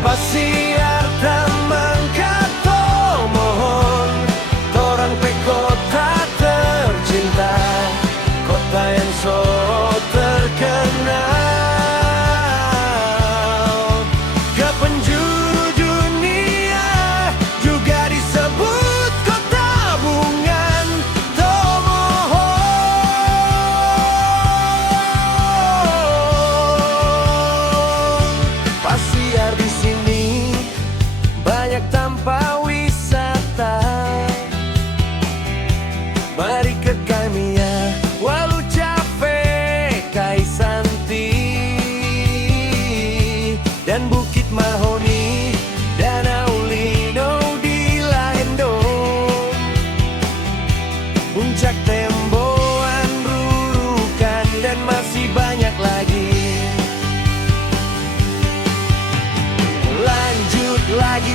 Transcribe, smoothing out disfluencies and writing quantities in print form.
Pasiar Tamangkato mohon torang pe kota tercinta, kota yang so terkenal ke penjuru dunia, juga disebut kota bungan Tomohon. Pasiar di sini banyak tanpa wisata, mari ke kami ya, Walu Cafe, Kaisanti, dan Bukit Mahoni, Danau Lino di Lahendo, Puncak Temboan, Rurukan, dan masih banyak lagi. Lanjut lagi.